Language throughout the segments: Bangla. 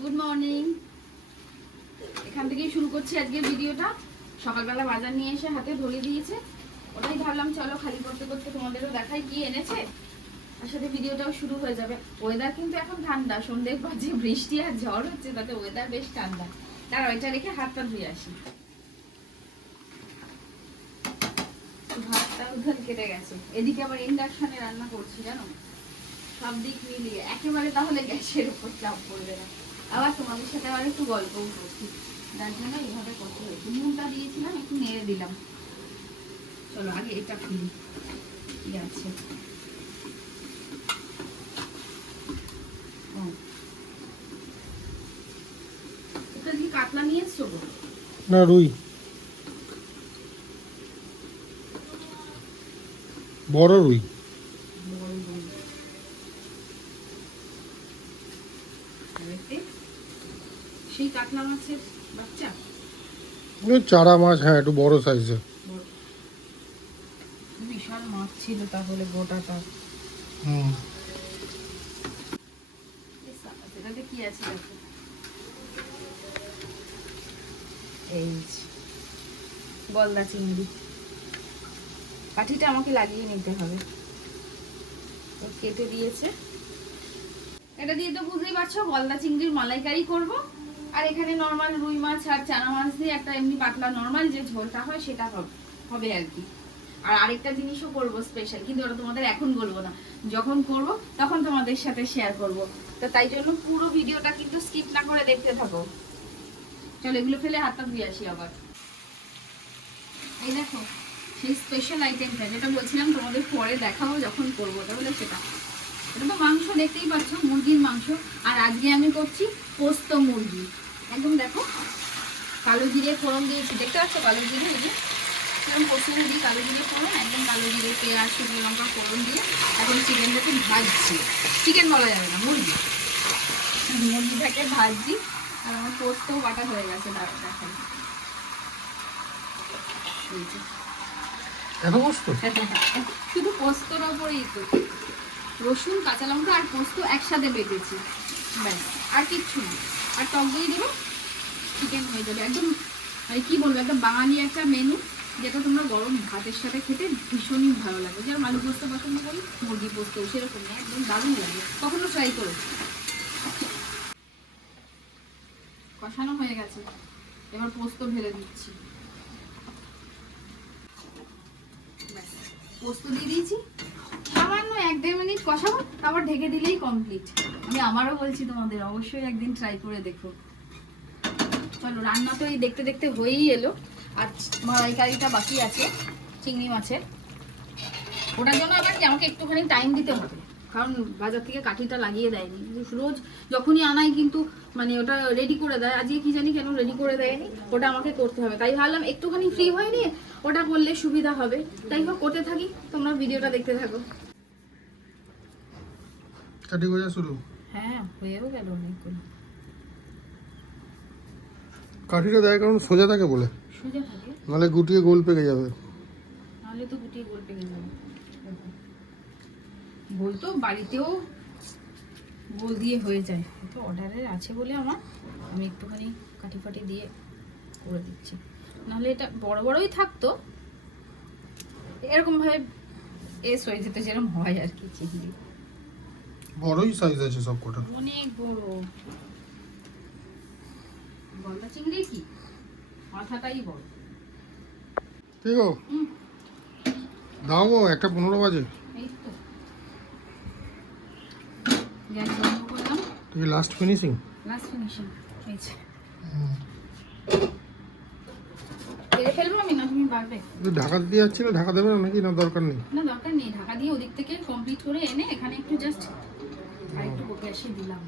Good morning. এখান থেকেই শুরু করছি আজকের ভিডিওটা। সকালবেলা বাজার নিয়ে এসে হাতে ধরিয়ে দিয়েছে, ওটাই ভাবলাম চলো খালি করতে করতে তোমাদেরও দেখাই কি এনেছে, আর সাথে ভিডিওটাও শুরু হয়ে যাবে। ওয়েদার কিন্তু এখন ঠান্ডা, সন্ধ্যের পর যে বৃষ্টি আর ঝড় হচ্ছে তাতে ওয়েদার বেশ ঠান্ডা। তার ওইটা রেখে হাতটা ধুয়ে আসি। ভাতটা উধান কেটে গেছে, এদিকে আবার ইন্ডাকশনে রান্না করছি জানো, সব দিক মিলিয়ে একেবারে তাহলে গ্যাসের উপর চাপ পড়বে না। আবার তোমাদের সাথে আবার একটু গল্পও করছি, যার জন্য এইভাবে করতে হয়েছে। নুনটা দিয়েছিলাম, একটু নেড়ে দিলাম। চলো আগে এটা খুলি কি আছে। এটা কি কাতলা নিয়ে এসছো? না, রুই, বড় রুই। সেই কাতলা মাছের বাচ্চা, চারা মাছ, হ্যাঁ একটু বড় সাইজের। বিশাল মাছ ছিল তাহলে গোটাটা। এটাতে কি আছে দেখো, এই গলদা চিংড়ি। কাঠিটা আমাকে লাগিয়ে নিতে হবে, কেটে দিয়েছে। এটা দিয়ে তো বুঝতেই পারছো গলদা চিংড়ির মালাইকারি করব। আর এখানে নর্মাল রুই মাছ আর চানা মাছ দিয়ে একটা এমনি পাতলা নর্মাল যে ঝোলটা হয় সেটা হবে আর কি। আর আরেকটা জিনিসও করব স্পেশাল, কিন্তু ওটা তোমাদের এখন বলবো না, যখন করব তখন তোমাদের সাথে শেয়ার করব। তো তাই জন্য পুরো ভিডিওটা কিন্তু স্কিপ না করে দেখতে থাকো। চলো এগুলো ফেলে হাতটা ধুয়ে আসি আবার। এই দেখো সেই স্পেশাল আইটেমটা যেটা বলছিলাম তোমাদের পরে দেখাবো যখন করবো, তাহলে সেটা এটা তো মাংস দেখতেই পাচ্ছ, মুরগির মাংস। আর আজকে আমি করছি পোস্ত মুরগি। একদম দেখো কালো জিরে ফোড়ন দিয়েছি, দেখতে পাচ্ছ কালো জিরে, এই যে এরকম পোস্ত মুরগি কালো জিরে ফোড়ন, একদম কালো জিরে পেঁয়াজ শুকনো লঙ্কা ফোড়ন দিয়ে এখন চিকেনটাকে ভাজছি। চিকেন বলা যাবে না, মুরগিটাকে ভাজছি। আর আমার পোস্তও বাটা হয়ে গেছে, দেখেন এত পোস্ত? শুধু পোস্তর ওপরেই তো রসুন কাঁচা লঙ্কা আর পোস্ত একসাথে বেটেছি, ব্যাস আর কিচ্ছু না। আর টক দই দেবো, চিকেন হয়ে যাবে। একদম মানে কি বলবো, একটা বাঙালি একটা মেনু, যেটা তোমরা গরম ভাতের সাথে খেতে ভীষণই ভালো লাগে। যেমন আলু পোস্ত পছন্দ করি, মুরগি পোস্ত সেরকম না, একদম দারুণ লাগে। কখনো ট্রাই করো। কষানো হয়ে গেছে, এবার পোস্ত ঢেলে দিচ্ছি। পোস্ত দিয়ে দিয়েছি, সামান্য 1-1.5 মিনিট কষাবো, তারপর ঢেকে দিলেই কমপ্লিট। আমি আমারও বলছি তোমাদের অবশ্যই একদিন ট্রাই করে দেখো। চলো রান্না তো এই দেখতে দেখতে হয়েই এলো। আর মালাইকারিটা বাকি আছে চিংড়ি মাছের, ওটার জন্য আবার কি আমাকে একটুখানি টাইম দিতে হবে, কারণ বাজার থেকে কাঠিটা লাগিয়ে দেয়নি। রোজ যখনই আনাই কিন্তু মানে ওটা রেডি করে দেয়, আজকে কি জানি কেন রেডি করে দেয়নি, ওটা আমাকে করতে হবে। তাই ভাবলাম একটুখানি ফ্রি হয়নি, ওটা করলে সুবিধা হবে। তাই হোক করতে থাকি, তোমরা ভিডিওটা দেখতে থাকো। কাটি গোজা শুরু? হ্যাঁ হয়েও গেল অনেকগুলো। কাঠিটা দেয় কারণ সোজা থাকে বলে, সোজা থাকে, নাহলে গুটিয়ে গোল পেকে যাবে। নাহলে তো গুটিয়ে গোল পেকে যাবে। গোল তো বাড়িতেও গোল দিয়ে হয়ে যায়, তো অর্ডারের আছে বলে আমি একটুখানি কাঠি ফাটি দিয়ে করে দিচ্ছি। নাহলে এটা বড় বড়ই থাকতো, এরকম ভাবে হয়ে যেত যেরকম হয় আর কি। চিংড়ি বড়ই সাইজ আছে সব কটা, অনেক বড়। গলদা চিংড়ি কি মাথাটাই বড়। ঠিক আছে দাও গো, 1:15 বাজে। এই তো গ্যাস বন্ধ করলাম, তুই লাস্ট ফিনিশিং এই যে তেলে ফেলবো আমি, না তুমি বাড়বে? ঢাকা দিয়ে যাচ্ছি না, ঢাকা দেবে না নাকি? না দরকার নেই? না দরকার নেই, ঢাকা দিয়ে ওদিক থেকে কমপ্লিট করে এনে এখানে একটু জাস্ট আর একটু বকে আসি দিলাম।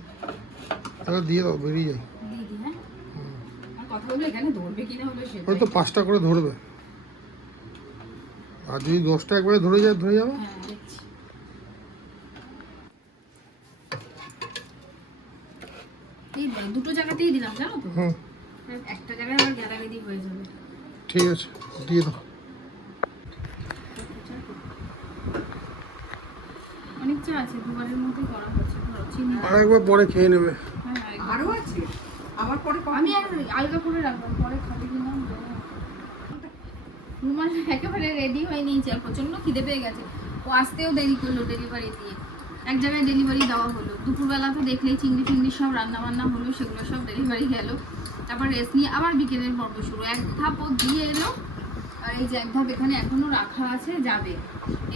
তাহলে দিয়ে দাও, বেরিয়ে যাই। দিয়ে দিই, হ্যাঁ। আর কথা বলে এখানে ধরবে কিনা হলো সেটা। হয়তো 5টা করে ধরবে, আর যদি 10টা একবারে ধরে যাবে। হ্যাঁ দেখছি। এই দুটো জায়গাতেই দিলাম জানো তো, একটা জায়গায় আবার গ্যাদাগেদি হয়ে যাবে। ঠিক আছে দিয়ে দাও। অনেক চা আছে, দুবারের মধ্যে করা হচ্ছে। আর একবার পরে খেয়ে নেবে। হ্যাঁ আরো আছে আবার পরে আমি আর আলগা করে রাখবো, পরে খাবে কিনা রুমাল একেবারে রেডি হয়ে নিয়েছে, আর প্রচন্ড খিদে পেয়ে গেছে। ও আসতেও দেরি করলো ডেলিভারি দিয়ে, এক জায়গায় ডেলিভারি দেওয়া হলো। দুপুরবেলা তো দেখলেই চিংড়ি ফিংড়ি সব রান্না বান্না হলো, সেগুলো সব ডেলিভারি গেল। তারপর রেস্ট নিয়ে আবার বিকেলের পর্ব শুরু। এক ধাপ ও দিয়ে এলো, আর এই যে এক ধাপ এখানে এখনো রাখা আছে, যাবে।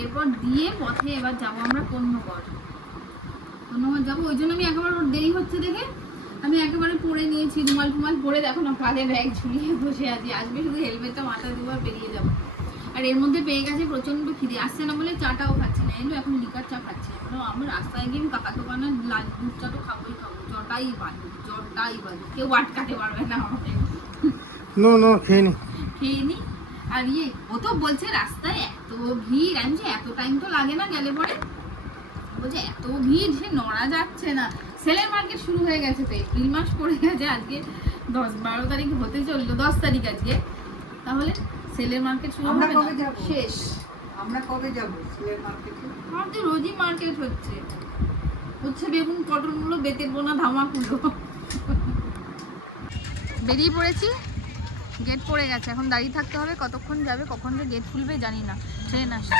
এরপর দিয়ে পথে এবার যাবো আমরা কন্যগড় যাবো। ওই জন্য আমি একেবারে ওর দেরি হচ্ছে দেখে আমি একেবারে পরে নিয়েছি, রুমাল টুমাল পরে। দেখো না কাঁধে ব্যাগ ঝুলিয়ে বসে আছি, আসবে শুধু হেলমেটটা মাথা দিব আর বেরিয়ে যাবো। আর এর মধ্যে পেয়ে গেছে প্রচন্ড খিদে, আসছে না বলে চাটাও খাচ্ছি না। এলো এখন লিকার চা খাচ্ছি। আমি রাস্তায় গিয়ে আমি কাকা দোকানের লাল দুধ চা তো খাবোই খাবো, জটাই বাজে, কেউ আটকাতে পারবে না আমাকে। নো খেয়ে নি। আর ও তো বলছে রাস্তায় এত ভিড়। আমি যে এত টাইম তো লাগে না গেলে পরে, বলছে এত ভিড় সে নড়া যাচ্ছে না। সেলের মার্কেট শুরু হয়ে গেছে, তো এপ্রিল মাস পড়ে গেছে, আজকে 10-12 তারিখ হতে চললো, 10 তারিখ আজকে। তাহলে সেলের মার্কেট শুরু হবে না, শেষ। আমরা কবে যাব সিলেট মার্কেটে? আমাদের রোজই মার্কেট হচ্ছে বেগুন পটলগুলো, বেতের বোনা ধামাকুলো। বেরিয়ে পড়েছি, গেট পড়ে গেছে, এখন দাঁড়িয়ে থাকতে হবে। কতক্ষণ যাবে, কখন যে গেট খুলবে জানি না, ট্রেন আসছে।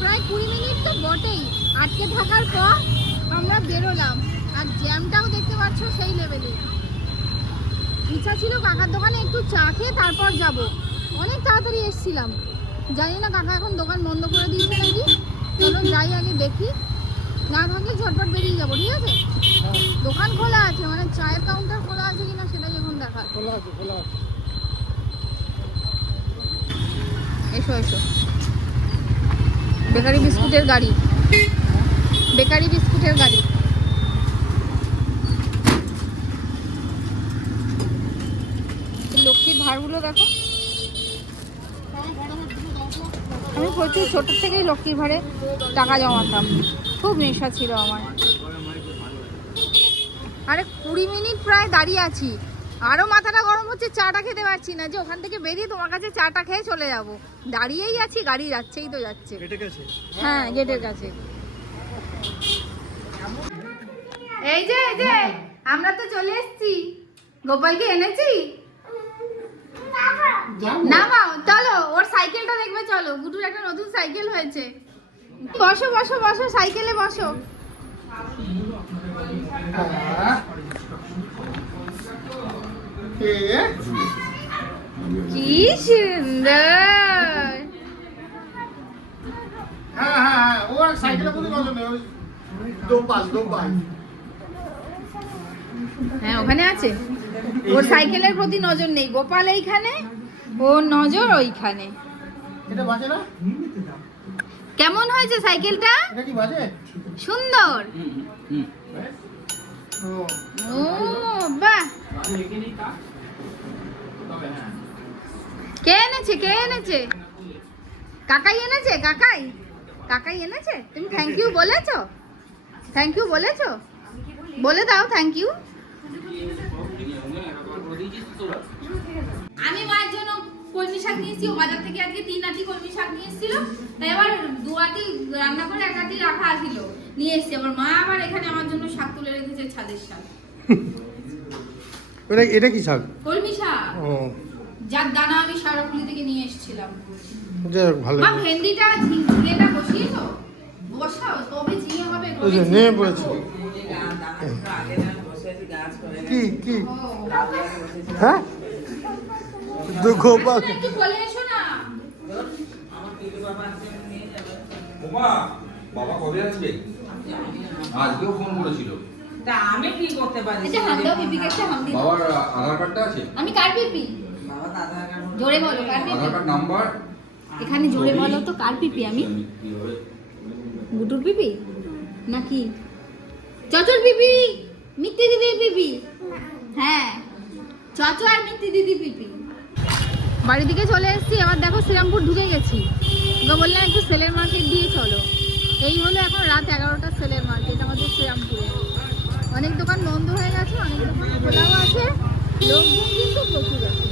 প্রায় 20 মিনিট তো বটেই আটকে থাকার পর আমরা বেরোলাম। আর জ্যামটাও দেখতে পাচ্ছ সেই লেভেলে। ইচ্ছা ছিল কাকার দোকানে একটু চা খেয়ে তারপর যাব, অনেক তাড়াতাড়ি এসেছিলাম। জানি না কাকা এখন দোকান বন্ধ করে দিয়েছে নাকি, চলো যাই আগে দেখি। না থাকলে ঝটপট বেরিয়ে যাবো, ঠিক আছে? দোকান খোলা আছে, মানে চায়ের কাউন্টার খোলা আছে কিনা সেটাই এখন দেখার। এসো এসো, বেকারি বিস্কুটের গাড়ি, বেকারি বিস্কুটের গাড়ি। লক্ষ্মীর ভাড়গুলো দেখো। আমি প্রচুর ছোট থেকেই লক্ষ্মীর ভাড়ে টাকা জমাতাম, খুব নেশা ছিল আমার। আরে 20 মিনিট প্রায় দাঁড়িয়ে আছি, আরও মাথাটা গরম হচ্ছে, চাটা খেতে পারছি না। যে ওখান থেকে বেরিয়ে তোমার কাছে চাটা খেয়ে চলে যাব, দাঁড়িয়েই আছি, গাড়ি যাচ্ছেই তো যাচ্ছে। হ্যাঁ, গেটের কাছে। এই যে আমরা তো চলে এসেছি, গোপালকে এনেছি। নামাও, চলো ওর সাইকেলটা দেখবে, চলো। গুটুর একটা নতুন সাইকেল হয়েছে। বসো বসো বসো, সাইকেলে বসো। কি সুন্দর। হ্যাঁ ও আর সাইকেলের প্রতি নজর নেই, দোপাল। হ্যাঁ ওখানে আছে, ওর সাইকেলের প্রতি নজর নেই। গোপাল এইখানে, ওর নজর ওইখানে। এটা বাজে না? কেমন হয়েছে সাইকেলটা? এটা কি বাজে? সুন্দর। ও বাহ, কে এনেছে? কাকাই এনেছে? কাকাই এনেছে। তুমি থ্যাংক ইউ বলেছো? বলে দাও থ্যাংক ইউ। আমি মায়ের জন্য কলমি শাক নিয়েছি, ও বাজার থেকে আজকে 3 আটি কলমি শাক নিয়ে এসেছিল, তাই আবার 2 আটি রান্না করে 1 আটি রাখা ছিল, নিয়ে এসেছি। আবার মা আবার এখানে আমার জন্য শাক তুলে রেখেছে, ছাদের শাক। এটা কি শাক? কলমি শাক, ও যার দানা আমি সারাপুলি থেকে নিয়ে এসেছিলাম। যাই হোক, ভালো। মা ভেন্ডিটা ঝিঙেটা বসিয়েছো? বসাও, তবে ঝিঙে হবে। ওই যে নিয়ে পড়েছে। কি হ্যাঁ গোপাল, একটু বলে এসো না। বাবা কবে আসবে? আজকেও ফোন করেছিল। তা আমি কি করতে পারি? এটা হাম দাও, পিপিকে একটা হাম দিও। বাবার আধার কার্ডটা আছে? আমি কার পিপি? বাবা দাদা কেন? জোরে বলো, কার পিপি? আধার কার্ড নাম্বার এখানে জোরে বলো তো, কার পিপি আমি? গুটুর পিপি নাকি চচর পিপি? মিত্তি দিদির পিপি? হ্যাঁ। চাচু আর মিত্তি দিদি পিপি। বাড়ি দিকে চলে এসেছি, এবার দেখো শ্রীরামপুর ঢুকে গেছি। ওকে বললাম একটু সেলের মার্কেট দিয়ে চলো। এই হলো এখন রাত 11টা সেলের মার্কেট আমাদের শ্রীরামপুরে। অনেক দোকান বন্ধ হয়ে গেছে, অনেক দোকান খোলাও আছে, লোকজন কিন্তু প্রচুর আছে।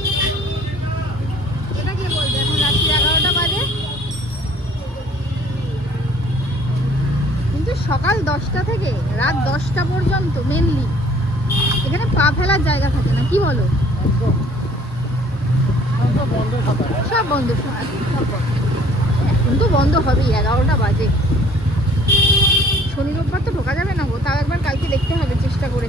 এটা কে বলবে, এখন রাত্রি 11টা বাজে, কিন্তু সকাল 10টা থেকে রাত 10টা পর্যন্ত মেনলি এখানে পা ফেলার জায়গা থাকে না, কি বলো? সব বন্ধ, সব বন্ধ। এখন তো বন্ধ হবেই, 11টা বাজে। শনি রোববার তো ঢোকা যাবে না গো, তাও একবার কালকে দেখতে হবে চেষ্টা করে।